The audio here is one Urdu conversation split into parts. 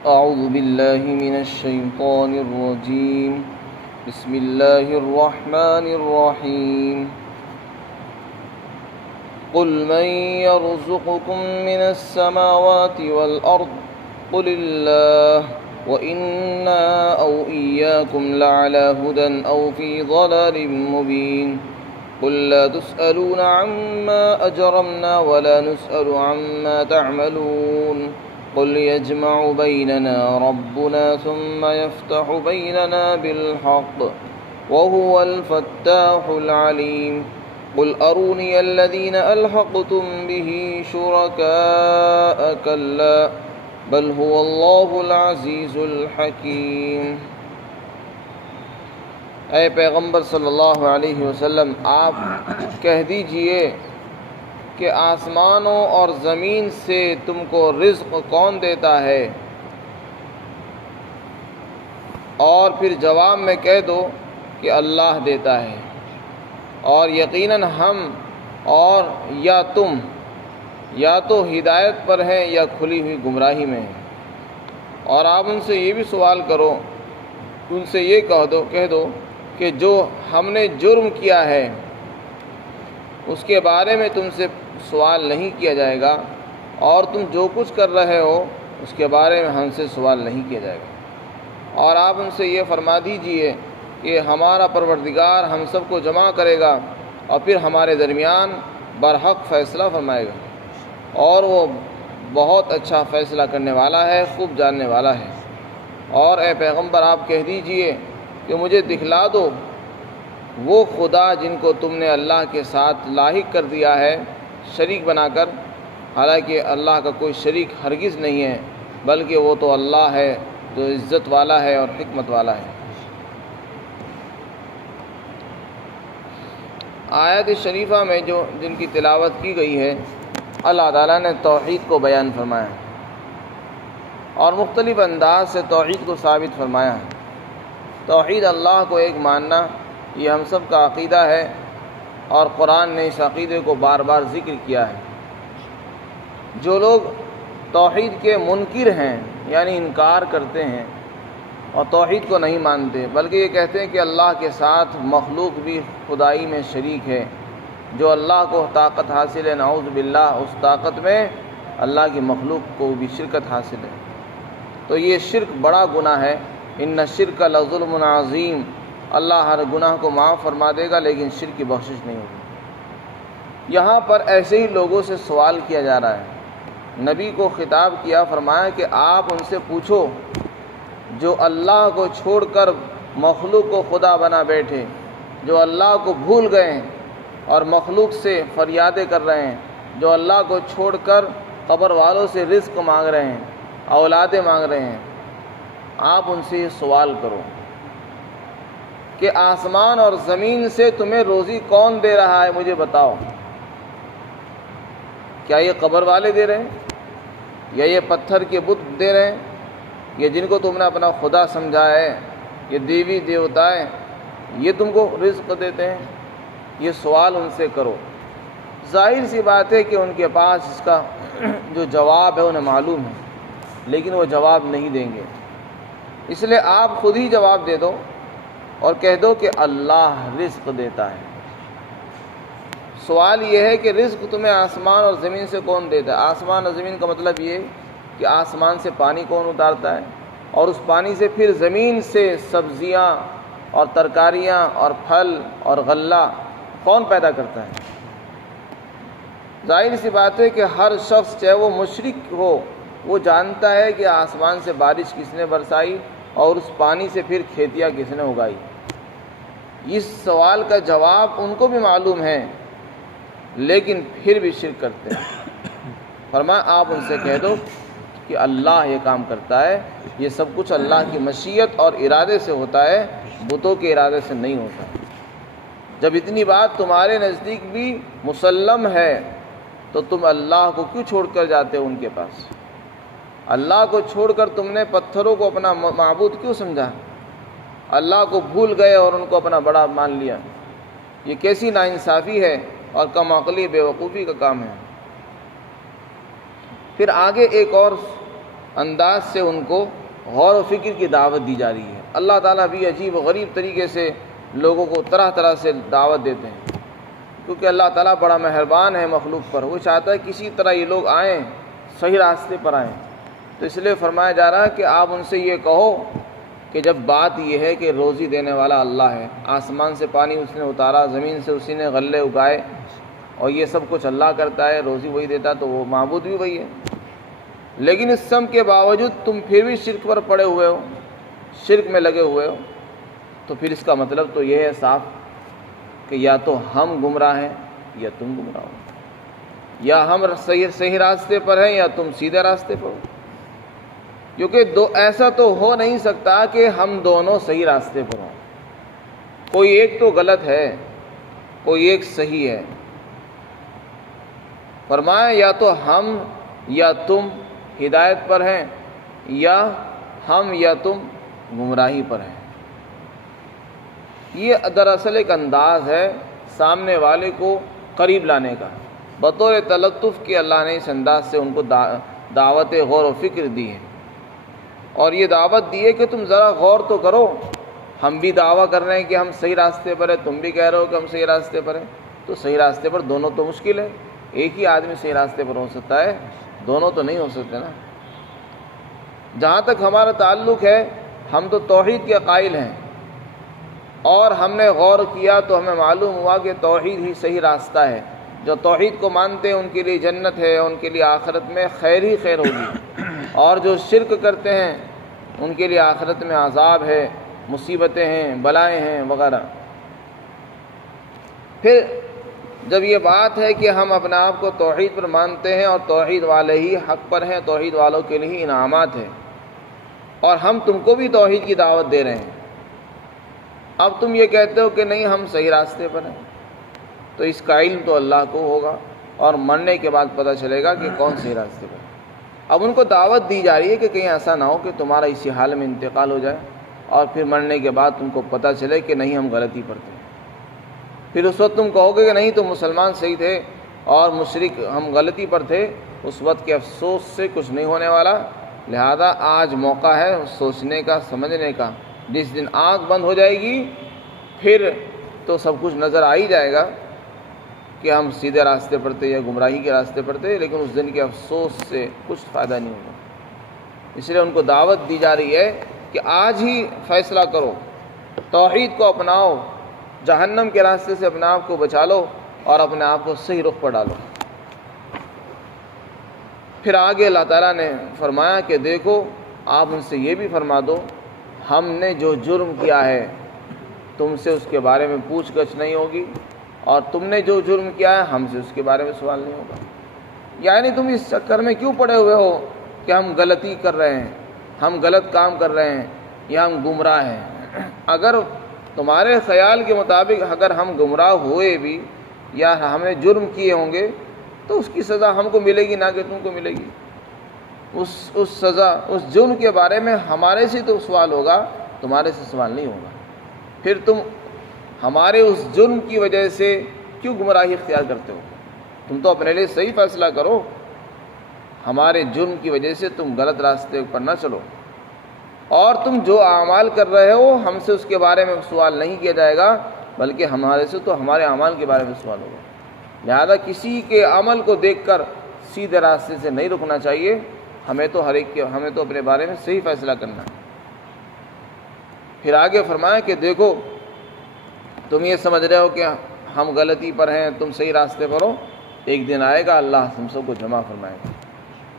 أعوذ بالله من الشيطان الرجيم. بسم الله الرحمن الرحيم. قل من يرزقكم من السماوات والأرض قل الله وإنا أو إياكم لعلى هدى أو في ضلال مبين. قل لا تسألون عما أجرمنا ولا نسأل عما تعملون. قل يجمع بيننا ربنا ثم يفتح بيننا بالحق وهو الفتاح العليم. قل أروني الذين ألحقتم به شركاء كلا بل هو الله العزيز الحكيم. اے پیغمبر صلی اللہ علیہ وسلم، آپ کہہ دیجئے کہ آسمانوں اور زمین سے تم کو رزق کون دیتا ہے؟ اور پھر جواب میں کہہ دو کہ اللہ دیتا ہے، اور یقیناً ہم اور یا تم یا تو ہدایت پر ہیں یا کھلی ہوئی گمراہی میں ہیں۔ اور آپ ان سے یہ بھی سوال کرو، ان سے یہ کہہ دو کہ جو ہم نے جرم کیا ہے اس کے بارے میں تم سے سوال نہیں کیا جائے گا، اور تم جو کچھ کر رہے ہو اس کے بارے میں ہم سے سوال نہیں کیا جائے گا۔ اور آپ ان سے یہ فرما دیجئے کہ ہمارا پروردگار ہم سب کو جمع کرے گا اور پھر ہمارے درمیان برحق فیصلہ فرمائے گا، اور وہ بہت اچھا فیصلہ کرنے والا ہے، خوب جاننے والا ہے۔ اور اے پیغمبر، آپ کہہ دیجئے کہ مجھے دکھلا دو وہ خدا جن کو تم نے اللہ کے ساتھ لاحق کر دیا ہے شریک بنا کر، حالانکہ اللہ کا کوئی شریک ہرگز نہیں ہے، بلکہ وہ تو اللہ ہے جو عزت والا ہے اور حکمت والا ہے۔ آیت شریفہ میں جن کی تلاوت کی گئی ہے، اللہ تعالیٰ نے توحید کو بیان فرمایا ہے اور مختلف انداز سے توحید کو ثابت فرمایا ہے۔ توحید اللہ کو ایک ماننا، یہ ہم سب کا عقیدہ ہے، اور قرآن نے اس عقیدے کو بار بار ذکر کیا ہے۔ جو لوگ توحید کے منکر ہیں، یعنی انکار کرتے ہیں اور توحید کو نہیں مانتے، بلکہ یہ کہتے ہیں کہ اللہ کے ساتھ مخلوق بھی خدائی میں شریک ہے، جو اللہ کو طاقت حاصل ہے، نعوذ باللہ اس طاقت میں اللہ کی مخلوق کو بھی شرکت حاصل ہے، تو یہ شرک بڑا گناہ ہے۔ ان الشرک لظلم عظیم، اللہ ہر گناہ کو معاف فرما دے گا لیکن شرک کی بخشش نہیں ہوگی۔ یہاں پر ایسے ہی لوگوں سے سوال کیا جا رہا ہے، نبی کو خطاب کیا، فرمایا کہ آپ ان سے پوچھو جو اللہ کو چھوڑ کر مخلوق کو خدا بنا بیٹھے، جو اللہ کو بھول گئے ہیں اور مخلوق سے فریادیں کر رہے ہیں، جو اللہ کو چھوڑ کر قبر والوں سے رزق مانگ رہے ہیں، اولادیں مانگ رہے ہیں، آپ ان سے یہ سوال کرو کہ آسمان اور زمین سے تمہیں روزی کون دے رہا ہے، مجھے بتاؤ۔ کیا یہ قبر والے دے رہے ہیں، یا یہ پتھر کے بت دے رہے ہیں، یا جن کو تم نے اپنا خدا سمجھا ہے، یہ دیوی دیوتائیں، یہ تم کو رزق دیتے ہیں؟ یہ سوال ان سے کرو۔ ظاہر سی بات ہے کہ ان کے پاس اس کا جو جواب ہے انہیں معلوم ہے، لیکن وہ جواب نہیں دیں گے، اس لیے آپ خود ہی جواب دے دو اور کہہ دو کہ اللہ رزق دیتا ہے۔ سوال یہ ہے کہ رزق تمہیں آسمان اور زمین سے کون دیتا ہے؟ آسمان اور زمین کا مطلب یہ کہ آسمان سے پانی کون اتارتا ہے، اور اس پانی سے پھر زمین سے سبزیاں اور ترکاریاں اور پھل اور غلہ کون پیدا کرتا ہے؟ ظاہر سی بات ہے کہ ہر شخص چاہے وہ مشرک ہو، وہ جانتا ہے کہ آسمان سے بارش کس نے برسائی اور اس پانی سے پھر کھیتیاں کس نے اگائی۔ اس سوال کا جواب ان کو بھی معلوم ہے، لیکن پھر بھی شرک کرتے ہیں۔ فرمایا آپ ان سے کہہ دو کہ اللہ یہ کام کرتا ہے، یہ سب کچھ اللہ کی مشیت اور ارادے سے ہوتا ہے، بتوں کے ارادے سے نہیں ہوتا۔ جب اتنی بات تمہارے نزدیک بھی مسلم ہے تو تم اللہ کو کیوں چھوڑ کر جاتے ہو ان کے پاس؟ اللہ کو چھوڑ کر تم نے پتھروں کو اپنا معبود کیوں سمجھا؟ اللہ کو بھول گئے اور ان کو اپنا بڑا مان لیا۔ یہ کیسی ناانصافی ہے اور کم عقلی بے وقوفی کا کام ہے۔ پھر آگے ایک اور انداز سے ان کو غور و فکر کی دعوت دی جا رہی ہے۔ اللہ تعالیٰ بھی عجیب و غریب طریقے سے لوگوں کو طرح طرح سے دعوت دیتے ہیں، کیونکہ اللہ تعالیٰ بڑا مہربان ہے مخلوق پر، وہ چاہتا ہے کسی طرح یہ لوگ آئیں، صحیح راستے پر آئیں۔ تو اس لیے فرمایا جا رہا ہے کہ آپ ان سے یہ کہو کہ جب بات یہ ہے کہ روزی دینے والا اللہ ہے، آسمان سے پانی اس نے اتارا، زمین سے اسی نے غلے اگائے، اور یہ سب کچھ اللہ کرتا ہے، روزی وہی دیتا، تو وہ معبود بھی وہی ہے، لیکن اس سب کے باوجود تم پھر بھی شرک پر پڑے ہوئے ہو، شرک میں لگے ہوئے ہو، تو پھر اس کا مطلب تو یہ ہے صاف کہ یا تو ہم گمراہ ہیں یا تم گمراہ ہو، یا ہم صحیح راستے پر ہیں یا تم سیدھے راستے پر ہو، کیونکہ ایسا تو ہو نہیں سکتا کہ ہم دونوں صحیح راستے پر ہوں، کوئی ایک تو غلط ہے، کوئی ایک صحیح ہے۔ فرمایا یا تو ہم یا تم ہدایت پر ہیں یا ہم یا تم گمراہی پر ہیں۔ یہ دراصل ایک انداز ہے سامنے والے کو قریب لانے کا، بطور تلطف کہ اللہ نے اس انداز سے ان کو دعوت غور و فکر دی ہے، اور یہ دعوت دی ہے کہ تم ذرا غور تو کرو، ہم بھی دعویٰ کر رہے ہیں کہ ہم صحیح راستے پر ہیں، تم بھی کہہ رہے ہو کہ ہم صحیح راستے پر ہیں، تو صحیح راستے پر دونوں تو مشکل ہے، ایک ہی آدمی صحیح راستے پر ہو سکتا ہے، دونوں تو نہیں ہو سکتے نا۔ جہاں تک ہمارا تعلق ہے، ہم تو توحید کے قائل ہیں، اور ہم نے غور کیا تو ہمیں معلوم ہوا کہ توحید ہی صحیح راستہ ہے۔ جو توحید کو مانتے ہیں ان کے لیے جنت ہے، ان کے لیے آخرت میں خیر ہی خیر ہوگی، اور جو شرک کرتے ہیں ان کے لیے آخرت میں عذاب ہے، مصیبتیں ہیں، بلائیں ہیں وغیرہ۔ پھر جب یہ بات ہے کہ ہم اپنے آپ کو توحید پر مانتے ہیں اور توحید والے ہی حق پر ہیں، توحید والوں کے لیے انعامات ہیں، اور ہم تم کو بھی توحید کی دعوت دے رہے ہیں، اب تم یہ کہتے ہو کہ نہیں ہم صحیح راستے پر ہیں، تو اس کا علم تو اللہ کو ہوگا، اور مرنے کے بعد پتہ چلے گا کہ کون صحیح راستے پر ہے۔ اب ان کو دعوت دی جا رہی ہے کہ کہیں ایسا نہ ہو کہ تمہارا اسی حال میں انتقال ہو جائے، اور پھر مرنے کے بعد تم کو پتہ چلے کہ نہیں ہم غلطی پر تھے، پھر اس وقت تم کہو گے کہ نہیں تم مسلمان صحیح تھے اور مشرک ہم غلطی پر تھے، اس وقت کے افسوس سے کچھ نہیں ہونے والا۔ لہذا آج موقع ہے سوچنے کا، سمجھنے کا۔ جس دن آنکھ بند ہو جائے گی پھر تو سب کچھ نظر آ ہی جائے گا کہ ہم سیدھے راستے پر تھے یا گمراہی کے راستے پر تھے، لیکن اس دن کے افسوس سے کچھ فائدہ نہیں ہوگا۔ اس لیے ان کو دعوت دی جا رہی ہے کہ آج ہی فیصلہ کرو، توحید کو اپناؤ، جہنم کے راستے سے اپنے آپ کو بچا لو اور اپنے آپ کو صحیح رخ پر ڈالو۔ پھر آگے اللہ تعالیٰ نے فرمایا کہ دیکھو آپ ان سے یہ بھی فرما دو، ہم نے جو جرم کیا ہے تم سے اس کے بارے میں پوچھ گچھ نہیں ہوگی، اور تم نے جو جرم کیا ہے ہم سے اس کے بارے میں سوال نہیں ہوگا۔ یعنی تم اس چکر میں کیوں پڑے ہوئے ہو کہ ہم غلطی کر رہے ہیں، ہم غلط کام کر رہے ہیں یا ہم گمراہ ہیں؟ اگر تمہارے خیال کے مطابق اگر ہم گمراہ ہوئے بھی یا ہم نے جرم کیے ہوں گے تو اس کی سزا ہم کو ملے گی، نہ کہ تم کو ملے گی۔ اس سزا، اس جرم کے بارے میں ہمارے سے تو سوال ہوگا، تمہارے سے سوال نہیں ہوگا۔ پھر تم ہمارے اس جرم کی وجہ سے کیوں گمراہی اختیار کرتے ہو؟ تم تو اپنے لیے صحیح فیصلہ کرو، ہمارے جرم کی وجہ سے تم غلط راستے پر نہ چلو، اور تم جو اعمال کر رہے ہو ہم سے اس کے بارے میں سوال نہیں کیا جائے گا، بلکہ ہمارے سے تو ہمارے اعمال کے بارے میں سوال ہوگا۔ لہذا کسی کے عمل کو دیکھ کر سیدھے راستے سے نہیں رکنا چاہیے، ہمیں تو اپنے بارے میں صحیح فیصلہ کرنا ہے۔ پھر آگے فرمایا کہ دیکھو تم یہ سمجھ رہے ہو کہ ہم غلطی پر ہیں، تم صحیح راستے پر ہو، ایک دن آئے گا اللہ ہم سب کو جمع فرمائے گا،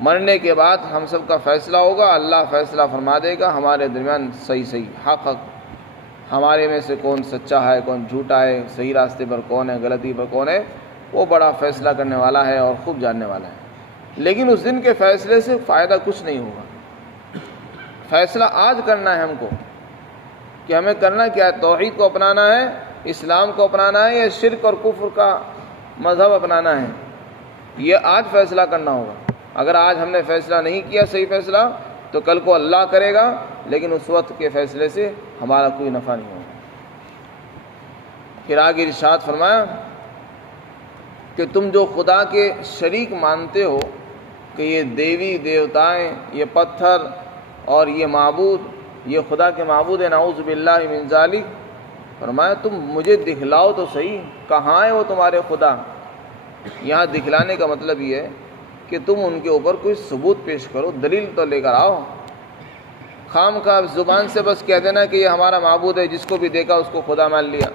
مرنے کے بعد ہم سب کا فیصلہ ہوگا، اللہ فیصلہ فرما دے گا ہمارے درمیان، صحیح حق، ہمارے میں سے کون سچا ہے کون جھوٹا ہے، صحیح راستے پر کون ہے غلطی پر کون ہے، وہ بڑا فیصلہ کرنے والا ہے اور خوب جاننے والا ہے۔ لیکن اس دن کے فیصلے سے فائدہ کچھ نہیں ہوگا۔ فیصلہ آج کرنا ہے ہم کو کہ ہمیں کرنا کیا ہے، توحید کو اپنانا ہے، اسلام کو اپنانا ہے، یا شرک اور کفر کا مذہب اپنانا ہے، یہ آج فیصلہ کرنا ہوگا۔ اگر آج ہم نے فیصلہ نہیں کیا صحیح فیصلہ تو کل کو اللہ کرے گا، لیکن اس وقت کے فیصلے سے ہمارا کوئی نفع نہیں ہوگا۔ پھر آگے ارشاد فرمایا کہ تم جو خدا کے شریک مانتے ہو کہ یہ دیوی دیوتائیں، یہ پتھر اور یہ معبود، یہ خدا کے معبود ہیں، نعوذ باللہ من ذالک۔ فرمایا تم مجھے دکھلاؤ تو صحیح، کہاں ہے وہ تمہارے خدا؟ یہاں دکھلانے کا مطلب یہ ہے کہ تم ان کے اوپر کوئی ثبوت پیش کرو، دلیل تو لے کر آؤ۔ خام خواہ زبان سے بس کہہ دینا کہ یہ ہمارا معبود ہے، جس کو بھی دیکھا اس کو خدا مان لیا،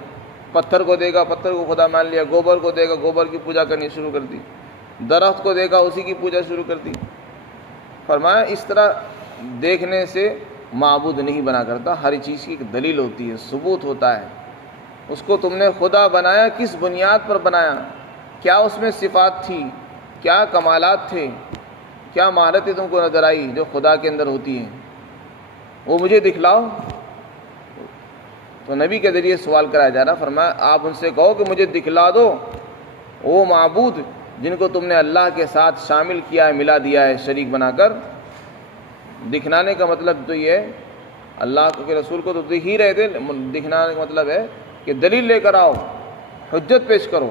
پتھر کو دیکھا پتھر کو خدا مان لیا، گوبر کو دیکھا گوبر کی پوجا کرنی شروع کر دی، درخت کو دیکھا اسی کی پوجا شروع کر دی۔ فرمایا اس طرح دیکھنے سے معبود نہیں بنا کرتا، ہر چیز کی ایک دلیل ہوتی ہے، ثبوت ہوتا ہے۔ اس کو تم نے خدا بنایا، کس بنیاد پر بنایا؟ کیا اس میں صفات تھی؟ کیا کمالات تھے؟ کیا مہارتیں تم کو نظر آئی جو خدا کے اندر ہوتی ہیں؟ وہ مجھے دکھلاؤ۔ تو نبی کے ذریعے سوال کرایا جا رہا، فرمایا آپ ان سے کہو کہ مجھے دکھلا دو وہ معبود جن کو تم نے اللہ کے ساتھ شامل کیا ہے، ملا دیا ہے شریک بنا کر۔ دکھلانے کا مطلب تو یہ ہے، اللہ کے رسول کو تو دکھ ہی رہے تھے، دکھلانے کا مطلب ہے کہ دلیل لے کر آؤ، حجت پیش کرو،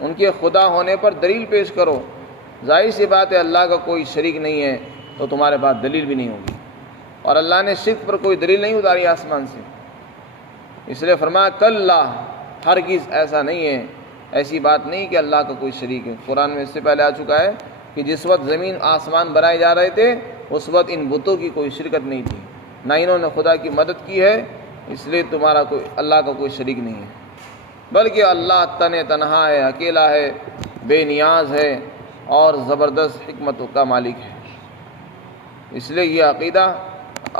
ان کے خدا ہونے پر دلیل پیش کرو۔ ظاہر سی بات ہے اللہ کا کوئی شریک نہیں ہے تو تمہارے پاس دلیل بھی نہیں ہوگی، اور اللہ نے شرک پر کوئی دلیل نہیں اتاری آسمان سے۔ اس لیے فرمایا کلا، ہرگز ایسا نہیں ہے، ایسی بات نہیں کہ اللہ کا کوئی شریک ہے۔ قرآن میں اس سے پہلے آ چکا ہے کہ جس وقت زمین آسمان بنائے جا رہے تھے اس وقت ان بتوں کی کوئی شرکت نہیں تھی، نہ انہوں نے خدا کی مدد کی ہے، اس لیے تمہارا کوئی اللہ کا کوئی شریک نہیں ہے، بلکہ اللہ تنہا ہے، اکیلا ہے، بے نیاز ہے اور زبردست حکمت کا مالک ہے۔ اس لیے یہ عقیدہ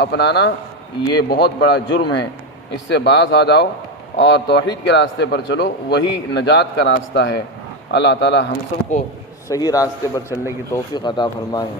اپنانا یہ بہت بڑا جرم ہے، اس سے باز آ جاؤ اور توحید کے راستے پر چلو، وہی نجات کا راستہ ہے۔ اللہ تعالی ہم سب کو صحیح راستے پر چلنے کی توفیق عطا فرمائے۔